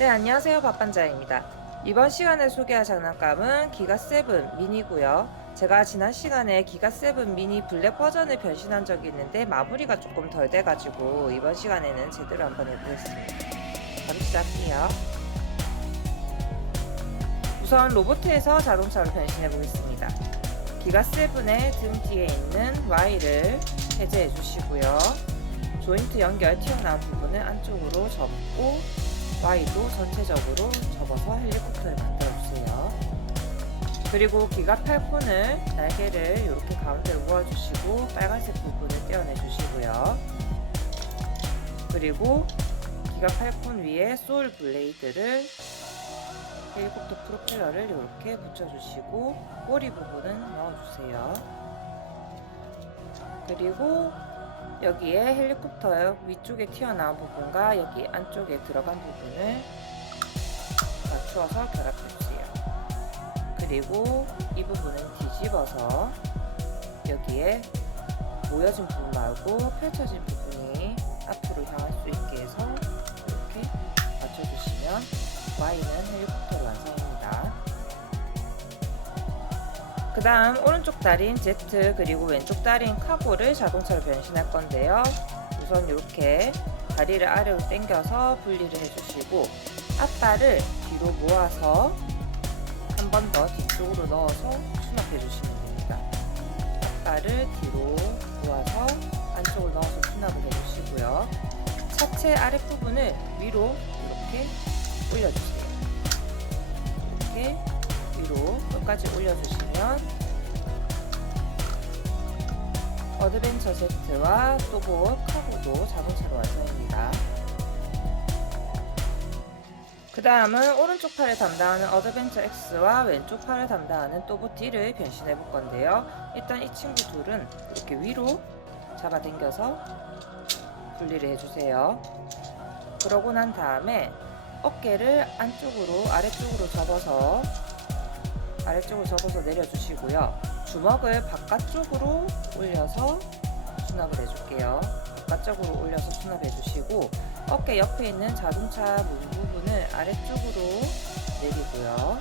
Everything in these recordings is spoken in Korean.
네, 안녕하세요. 밥반자입니다. 이번 시간에 소개할 장난감은 기가7 미니고요. 제가 지난 시간에 기가7 미니 블랙 버전을 변신한 적이 있는데 마무리가 조금 덜 돼가지고 이번 시간에는 제대로 한번 해보겠습니다. 바로 시작할게요. 우선 로보트에서 자동차로 변신해 보겠습니다. 기가7의 등 뒤에 있는 Y를 해제해 주시고요. 조인트 연결 튀어나온 부분을 안쪽으로 접고 Y도 전체적으로 접어서 헬리콥터를 만들어주세요. 그리고 기가 8콘을 날개를 이렇게 가운데로 모아주시고 빨간색 부분을 떼어내주시고요. 그리고 기가 8콘 위에 소울 블레이드를 헬리콥터 프로펠러를 이렇게 붙여주시고 꼬리 부분은 넣어주세요. 그리고 여기에 헬리콥터 위쪽에 튀어나온 부분과 여기 안쪽에 들어간 부분을 맞추어서 결합해주세요. 그리고 이 부분은 뒤집어서 여기에 모여진 부분 말고 펼쳐진 부분이 앞으로 향할 수 있게 해서 이렇게 맞춰주시면 Y는 헬리콥터로 완성입니다. 그 다음 오른쪽 다리인 Z 그리고 왼쪽 다리인 카고를 자동차로 변신할 건데요. 우선 이렇게 다리를 아래로 당겨서 분리를 해주시고 앞발을 뒤로 모아서 한 번 더 뒤쪽으로 넣어서 수납해 주시면 됩니다. 앞발을 뒤로 모아서 안쪽으로 넣어서 수납을 해주시고요. 차체 아랫부분을 위로 이렇게 올려주세요. 이렇게 위로 끝까지 올려주시면 어드벤처 Z와 또봇 카고도 자동차로 완성입니다. 그 다음은 오른쪽 팔을 담당하는 어드벤처 X와 왼쪽 팔을 담당하는 또봇 D를 변신해 볼 건데요. 일단 이 친구 둘은 이렇게 위로 잡아당겨서 분리를 해주세요. 그러고 난 다음에 어깨를 아래쪽으로 접어서 내려주시고요. 주먹을 바깥쪽으로 올려서 수납을 해줄게요. 바깥쪽으로 올려서 수납해주시고 어깨 옆에 있는 자동차 문 부분을 아래쪽으로 내리고요.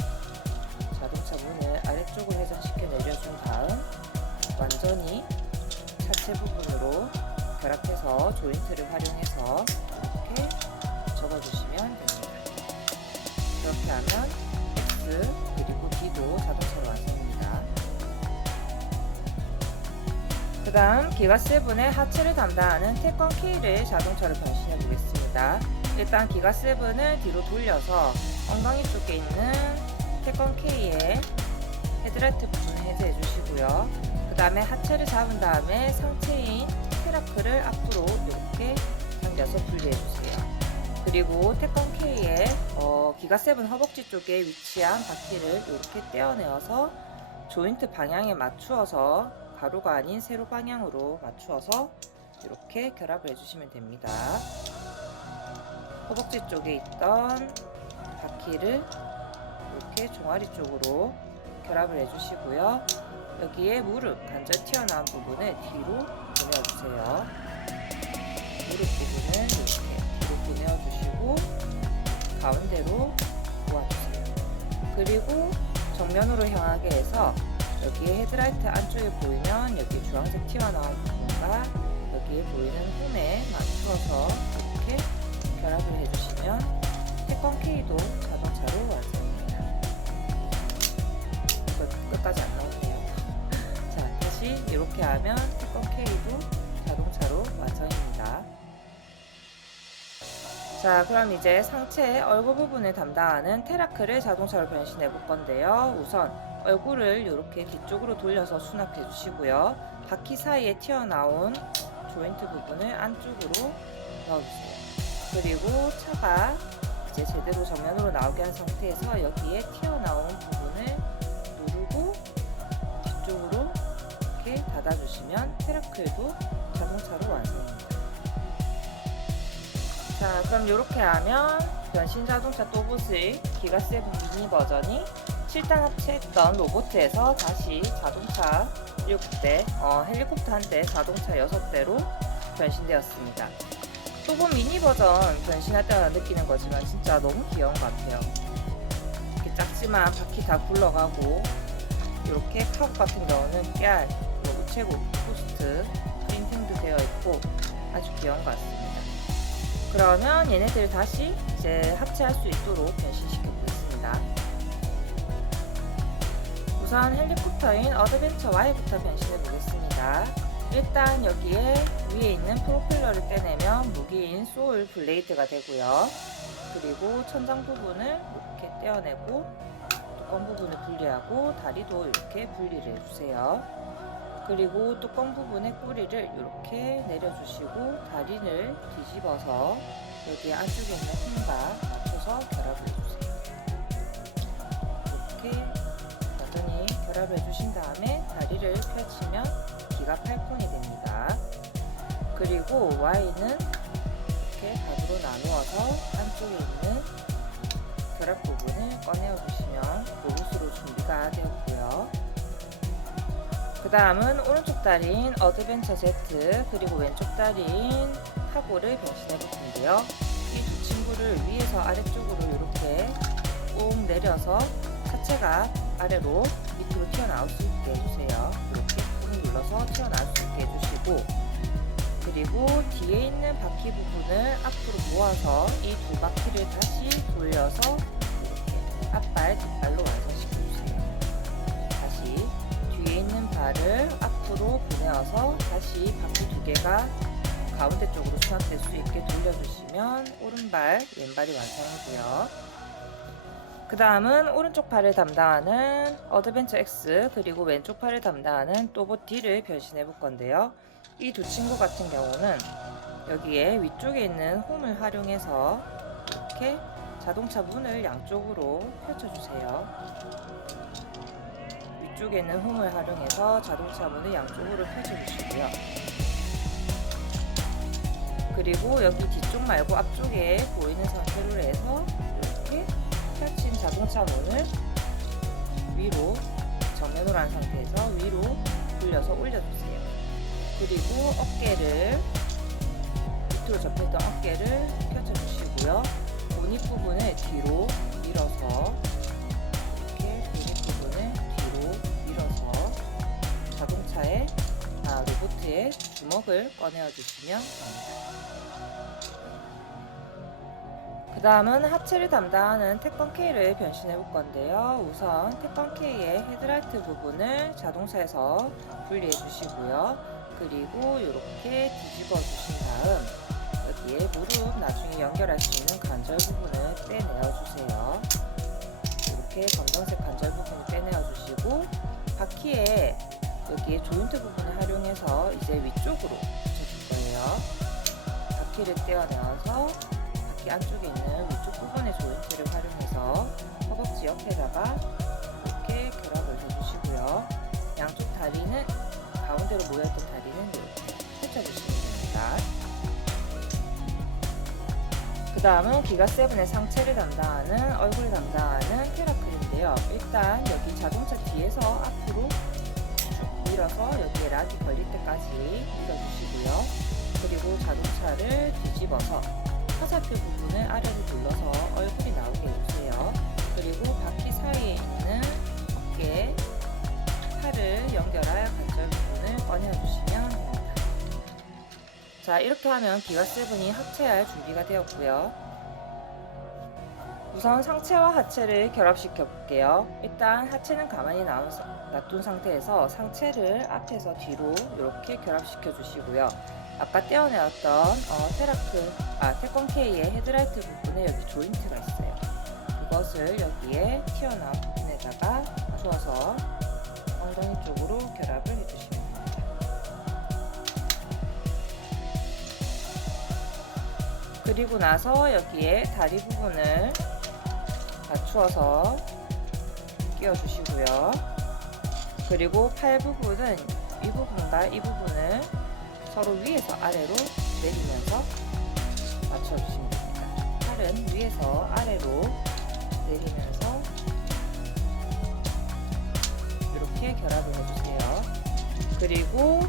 자동차 문을 아래쪽으로 회전시켜 내려준 다음 완전히 차체 부분으로 결합해서 조인트를 활용해서 이렇게 접어주시면 됩니다. 이렇게 하면 X 그리고 D도 자동차로 완성입니다. 그 다음 기가7의 하체를 담당하는 태권 K를 자동차로 변신해 보겠습니다. 일단 기가7을 뒤로 돌려서 엉덩이 쪽에 있는 태권 K의 헤드라이트 부분을 해제해 주시고요. 그 다음에 하체를 잡은 다음에 상체인 테라크를 앞으로 이렇게 당겨서 분리해 주세요. 그리고 태권 K의 기가7 허벅지 쪽에 위치한 바퀴를 이렇게 떼어내어서 조인트 방향에 맞추어서 가로가 아닌 세로 방향으로 맞추어서 이렇게 결합을 해주시면 됩니다. 허벅지 쪽에 있던 바퀴를 이렇게 종아리 쪽으로 결합을 해주시고요. 여기에 무릎 관절 튀어나온 부분을 뒤로 보내주세요. 무릎 부분을 이렇게 뒤로 보내주시고 가운데로 모아주세요. 그리고 정면으로 향하게 해서 여기에 헤드라이트 안쪽에 보이면 여기 주황색 튀어나온 부분과 여기에 보이는 홈에 맞추어서 이렇게 결합을 해주시면 태권 K도 자동차로 완성입니다. 끝까지 안 나오네요. 자, 다시 이렇게 하면 태권 K도 자동차로 완성입니다. 자, 그럼 이제 상체 얼굴 부분을 담당하는 테라크를 자동차로 변신해 볼 건데요. 우선 얼굴을 이렇게 뒤쪽으로 돌려서 수납해 주시고요. 바퀴 사이에 튀어나온 조인트 부분을 안쪽으로 넣어주세요. 그리고 차가 이제 제대로 정면으로 나오게 한 상태에서 여기에 튀어나온 부분을 누르고 뒤쪽으로 이렇게 닫아주시면 테라클도 자동차로 완성입니다. 자, 그럼 이렇게 하면 변신 자동차 또봇의 기가7 미니 버전이 7단 합체했던 로보트에서 다시 자동차 7대, 헬리콥터 1대, 자동차 6대로 변신되었습니다. 또봇 미니 버전 변신할 때마다 느끼는 거지만 진짜 너무 귀여운 것 같아요. 이렇게 작지만 바퀴 다 굴러가고, 이렇게 카고 같은 경우는 깨알, 우체국, 포스트, 프린팅도 되어 있고 아주 귀여운 것 같습니다. 그러면 얘네들 다시 이제 합체할 수 있도록 변신시켜 보겠습니다. 우선 헬리콥터인 어드벤처 Y부터 변신해 보겠습니다. 일단 여기에 위에 있는 프로펠러를 떼내면 무기인 소울 블레이드가 되고요. 그리고 천장 부분을 이렇게 떼어내고 뚜껑 부분을 분리하고 다리도 이렇게 분리를 해주세요. 그리고 뚜껑 부분의 꼬리를 이렇게 내려주시고 다리를 뒤집어서 여기 안쪽에 있는 홈과 맞춰서 결합을 해주세요. 이렇게 완전히 결합을 해주신 다음에 다리를 펼치면 기가 8콘이 됩니다. 그리고 Y는 이렇게 반으로 나누어서 안쪽에 있는 결합 부분을 꺼내어 주시면 로봇으로 준비가 되었고요. 그 다음은 오른쪽 다리인 어드벤처 Z 그리고 왼쪽 다리인 카고를 변신해 볼 텐데요. 이 두 친구를 위에서 아래쪽으로 이렇게 꾹 내려서 하체가 아래로 밑으로 튀어나올 수 있게 해주세요. 이렇게 꾹 눌러서 튀어나올 수 있게 해주시고, 그리고 뒤에 있는 바퀴 부분을 앞으로 모아서 이 두 바퀴를 다시 돌려서 이렇게 앞발, 뒷발로 완성시켜주세요. 다시 뒤에 있는 발을 앞으로 보내어서 다시 바퀴 두 개가 가운데 쪽으로 수납될 수 있게 돌려주시면 오른발, 왼발이 완성이고요. 그 다음은 오른쪽 팔을 담당하는 어드벤처 X 그리고 왼쪽 팔을 담당하는 또봇 D를 변신해 볼 건데요. 이 두 친구 같은 경우는 여기에 위쪽에 있는 홈을 활용해서 이렇게 자동차 문을 양쪽으로 펼쳐주세요. 위쪽에 있는 홈을 활용해서 자동차 문을 양쪽으로 펼쳐주시고요. 그리고 여기 뒤쪽 말고 앞쪽에 보이는 상태로 해서 이렇게 펼친 자동차 문을 위로, 정면으로 한 상태에서 위로 돌려서 올려주세요. 그리고 어깨를, 밑으로 접혔던 어깨를 펼쳐주시고요. 본입 부분을 뒤로 밀어서 이렇게 본입 부분을 뒤로 밀어서 자동차의 로봇의 주먹을 꺼내어 주시면 됩니다. 그 다음은 하체를 담당하는 태권 K를 변신해 볼 건데요. 우선 태권 K의 헤드라이트 부분을 자동차에서 분리해 주시고요. 그리고 이렇게 뒤집어 주신 다음 여기에 무릎 나중에 연결할 수 있는 관절 부분을 떼내어 주세요. 이렇게 검정색 관절 부분을 떼내어 주시고, 바퀴에 여기에 조인트 부분을 활용해서 이제 위쪽으로 붙여줄 거예요. 바퀴를 떼어내어서 바퀴 안쪽에 있는 위쪽 부분의 조인트를 활용해서 허벅지 옆에다가 이렇게 결합을 해주시고요. 양쪽 다리는, 가운데로 모였던 다리는 이렇게 펼쳐주시면 됩니다. 그 다음은 기가7의 상체를 담당하는, 얼굴을 담당하는 테라클인데요. 일단 여기 자동차 뒤에서 앞으로 쭉 밀어서 여기에 락이 걸릴 때까지 밀어주시고요. 그리고 자동차를 뒤집어서 화살표 부분을 아래로 눌러서 얼굴이 나오게 해주세요. 그리고 바퀴 사이에 있는 어깨, 팔을 연결할 관절 부분을 꺼내주시면 됩니다. 자, 이렇게 하면 기가7이 합체할 준비가 되었고요. 우선 상체와 하체를 결합시켜 볼게요. 일단 하체는 가만히 놔둔 상태에서 상체를 앞에서 뒤로 이렇게 결합시켜 주시고요. 아까 떼어내었던 태권 K의 헤드라이트 부분에 여기 조인트가 있어요. 그것을 여기에 튀어나온 부분에다가 주어서 엉덩이 쪽으로 결합을 해주시면 됩니다. 그리고 나서 여기에 다리 부분을 맞추어서 끼워주시고요. 그리고 팔 부분은 이 부분과 이 부분을 서로 위에서 아래로 내리면서 맞춰주시면 됩니다. 팔은 위에서 아래로 내리면서 이렇게 결합을 해주세요. 그리고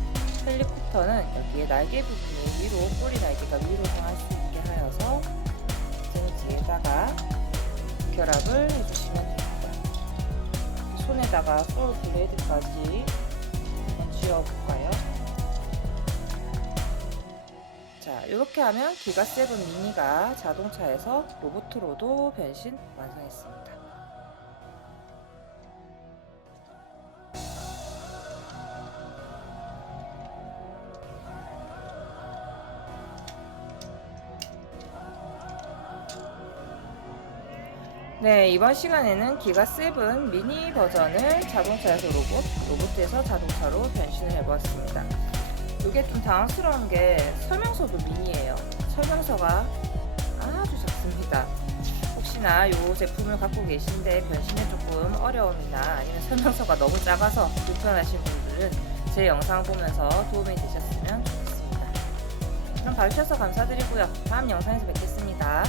헬리콥터는 여기에 날개 부분이 위로, 꼬리 날개가 위로 향할 수 있게 하여서 뒤에다가 결합을 해주시면 됩니다. 손에다가 솔 블레이드까지 한번 쥐어볼까요? 자, 이렇게 하면 기가 세븐 미니가 자동차에서 로봇으로도 변신 완성했습니다. 네, 이번 시간에는 기가 7 미니 버전을 자동차에서 로봇에서 자동차로 변신을 해보았습니다. 이게 좀 당황스러운 게 설명서도 미니예요. 설명서가 아주 작습니다. 혹시나 이 제품을 갖고 계신데 변신에 조금 어려움이나 아니면 설명서가 너무 작아서 불편하신 분들은 제 영상 보면서 도움이 되셨으면 좋겠습니다. 그럼 봐주셔서 감사드리고요. 다음 영상에서 뵙겠습니다.